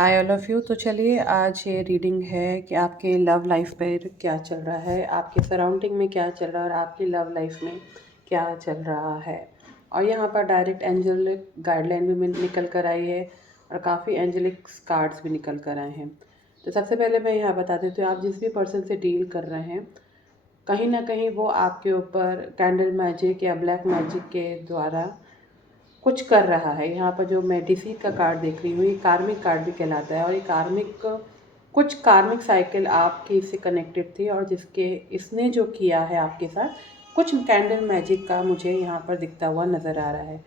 Hi all of you. तो चलिए आज ये रीडिंग है कि आपके लव लाइफ पर क्या चल रहा है, आपके सराउंडिंग में क्या चल रहा है और आपकी लव लाइफ में क्या चल रहा है। और यहाँ पर डायरेक्ट एंजलिक गाइडलाइन भी निकल कर आई है और काफ़ी एंजलिक कार्ड्स भी निकल कर आए हैं। तो सबसे पहले मैं यहाँ बता देती हूँ, आप जिस भी पर्सन से डील कर रहे हैं कहीं ना कहीं वो आपके ऊपर कैंडल मैजिक या ब्लैक मैजिक के द्वारा कुछ कर रहा है। यहाँ पर जो मैं डिसीट का कार्ड देख रही हूँ, ये कार्मिक कार्ड भी कहलाता है और ये कुछ कार्मिक साइकिल आपकी इससे कनेक्टेड थी और जिसके इसने जो किया है आपके साथ कुछ कैंडल मैजिक का मुझे यहाँ पर दिखता हुआ नज़र आ रहा है।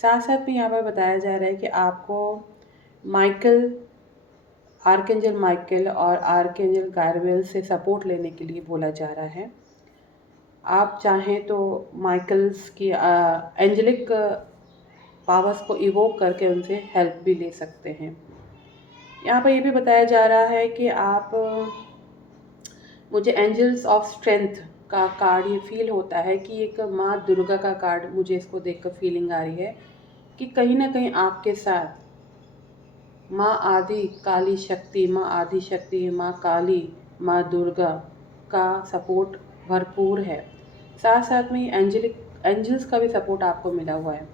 साथ साथ में यहाँ पर बताया जा रहा है कि आपको माइकल आर्कएंजल माइकल और आर्कएंजल गायरवेल से सपोर्ट लेने के लिए बोला जा रहा है। आप चाहें तो माइकल्स की एंजलिक पावर्स को इवोक करके उनसे हेल्प भी ले सकते हैं। यहाँ पर ये भी बताया जा रहा है कि आप मुझे एंजल्स ऑफ स्ट्रेंथ का कार्ड ये फील होता है कि एक माँ दुर्गा का कार्ड मुझे इसको देखकर फीलिंग आ रही है कि कहीं ना कहीं आपके साथ माँ आदि काली शक्ति, माँ आदि शक्ति, माँ काली, माँ दुर्गा का सपोर्ट भरपूर है। साथ साथ में एंजल्स का भी सपोर्ट आपको मिला हुआ है।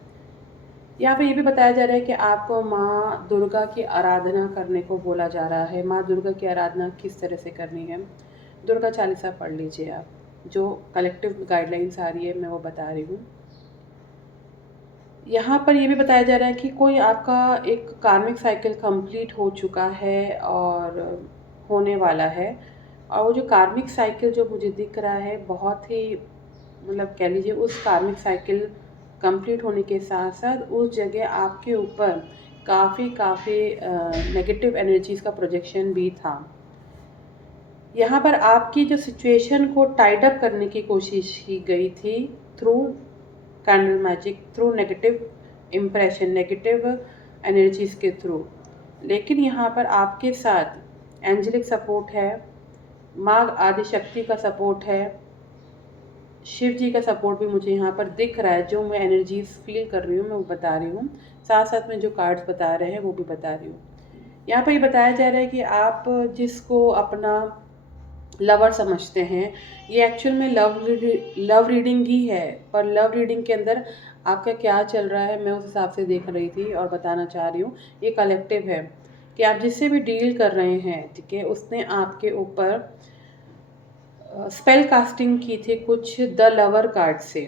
यहाँ पे ये भी बताया जा रहा है कि आपको माँ दुर्गा की आराधना करने को बोला जा रहा है। माँ दुर्गा की आराधना किस तरह से करनी है, दुर्गा चालीसा पढ़ लीजिए आप। जो कलेक्टिव गाइडलाइंस आ रही है मैं वो बता रही हूँ। यहाँ पर ये भी बताया जा रहा है कि कोई आपका एक कार्मिक साइकिल कंप्लीट हो चुका है और होने वाला है। और वो जो कार्मिक साइकिल जो मुझे दिख रहा है बहुत ही मतलब कह लीजिए उस कार्मिक साइकिल कंप्लीट होने के साथ साथ उस जगह आपके ऊपर काफ़ी नेगेटिव एनर्जीज़ का प्रोजेक्शन भी था। यहाँ पर आपकी जो सिचुएशन को टाइड अप करने की कोशिश की गई थी through candle magic, through negative impression, negative energies के थ्रू। लेकिन यहाँ पर आपके साथ एंजलिक सपोर्ट है, माँ आदिशक्ति का सपोर्ट है, शिव जी का सपोर्ट भी मुझे यहाँ पर दिख रहा है। जो मैं एनर्जीज फील कर रही हूँ मैं वो बता रही हूँ, साथ साथ में जो कार्ड्स बता रहे हैं वो भी बता रही हूँ। यहाँ पर ये बताया जा रहा है कि आप जिसको अपना लवर समझते हैं, ये एक्चुअल में लव रीडिंग ही है, पर लव रीडिंग के अंदर आपका क्या चल रहा है मैं उस हिसाब से देख रही थी और बताना चाह रही हूँ। ये कलेक्टिव है कि आप जिससे भी डील कर रहे हैं, ठीक है, उसने आपके ऊपर स्पेल कास्टिंग की थी कुछ द लवर कार्ड से,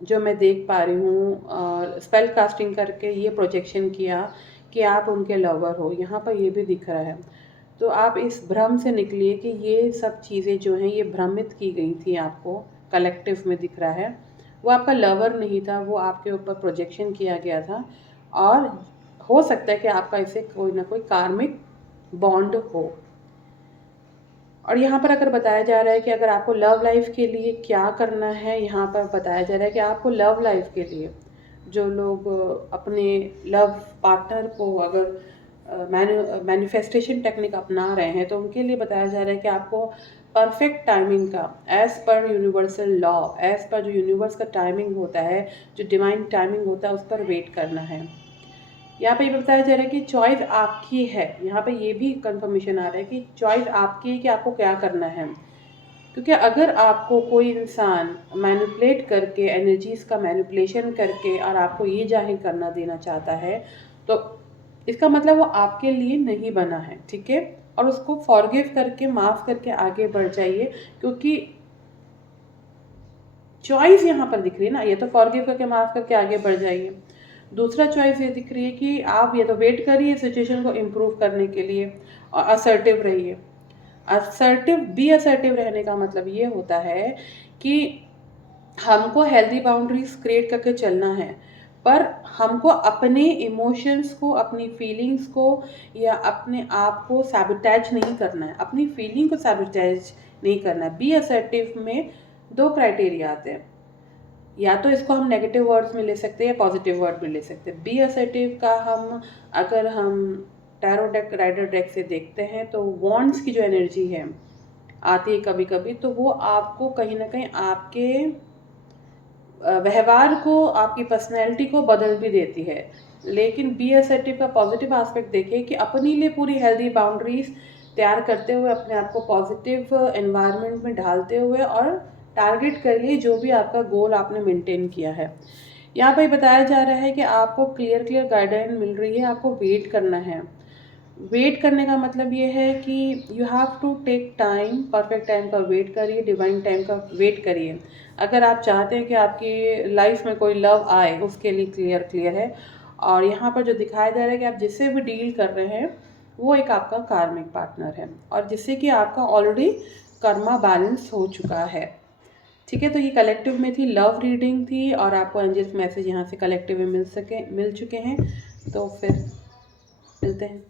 जो मैं देख पा रही हूँ। स्पेल कास्टिंग करके ये प्रोजेक्शन किया कि आप उनके लवर हो। यहाँ पर ये भी दिख रहा है। तो आप इस भ्रम से निकलिए कि ये सब चीज़ें जो हैं ये भ्रमित की गई थी आपको, कलेक्टिव में दिख रहा है। वो आपका लवर नहीं था, वो आपके ऊपर प्रोजेक्शन किया गया था और हो सकता है कि आपका इससे कोई ना कोई कार्मिक बॉन्ड हो। और यहाँ पर अगर बताया जा रहा है कि अगर आपको लव लाइफ के लिए क्या करना है, यहाँ पर बताया जा रहा है कि आपको लव लाइफ के लिए जो लोग अपने लव पार्टनर को अगर मैनिफेस्टेशन टेक्निक अपना रहे हैं तो उनके लिए बताया जा रहा है कि आपको परफेक्ट टाइमिंग का, as per universal law, as per जो यूनिवर्स का टाइमिंग होता है, जो डिवाइन टाइमिंग होता है, उस पर वेट करना है। यहाँ पे ये बताया जा रहा है कि चॉइस आपकी है। यहाँ पे ये भी कंफर्मेशन आ रहा है कि चॉइस आपकी है कि आपको क्या करना है। क्योंकि अगर आपको कोई इंसान मैनिपुलेट करके, एनर्जीज का मैनिपुलेशन करके और आपको ये जाहिर करना देना चाहता है तो इसका मतलब वो आपके लिए नहीं बना है, ठीक है। और उसको फॉरगिव करके, माफ़ करके आगे बढ़ जाइए, क्योंकि चॉइस यहाँ पर दिख रही है ना। ये तो फॉरगिव करके, माफ़ करके आगे बढ़ जाइए। दूसरा चॉइस ये दिख रही है कि आप ये तो वेट करिए सिचुएशन को इम्प्रूव करने के लिए और असर्टिव रहिए। असर्टिव रहने का मतलब ये होता है कि हमको हेल्दी बाउंड्रीज क्रिएट करके चलना है, पर हमको अपने इमोशंस को, अपनी फीलिंग्स को या अपने आप को सैबोटेज नहीं करना है, अपनी फीलिंग को सैबोटेज नहीं करना है। बी असर्टिव में दो क्राइटेरिया आते हैं, या तो इसको हम नेगेटिव वर्ड्स में ले सकते हैं या पॉजिटिव वर्ड में ले सकते हैं। बी असर्टिव का अगर हम टैरो डेक, राइडर डेक से देखते हैं तो वॉन्ड्स की जो एनर्जी है आती है कभी कभी, तो वो आपको कहीं ना कहीं आपके व्यवहार को, आपकी पर्सनैलिटी को बदल भी देती है। लेकिन बी असर्टिव का पॉजिटिव एस्पेक्ट देखिए कि अपने लिए पूरी हेल्दी बाउंड्रीज तैयार करते हुए अपने आप को पॉजिटिव एनवायरनमेंट में ढालते हुए और टारगेट करिए जो भी आपका गोल आपने मेंटेन किया है। यहाँ पर बताया जा रहा है कि आपको क्लियर गाइडलाइन मिल रही है, आपको वेट करना है। वेट करने का मतलब ये है कि you have to take time, perfect time का वेट करिए, डिवाइन टाइम का वेट करिए। अगर आप चाहते हैं कि आपकी लाइफ में कोई लव आए, उसके लिए क्लियर है। और यहाँ पर जो दिखाया जा रहा है कि आप जिससे भी डील कर रहे हैं वो एक आपका कार्मिक पार्टनर है और जिससे कि आपका ऑलरेडी कर्मा बैलेंस हो चुका है। ठीक है, तो ये कलेक्टिव में थी, लव रीडिंग थी और आपको एंजल्स मैसेज यहाँ से कलेक्टिव में मिल चुके हैं। तो फिर मिलते हैं।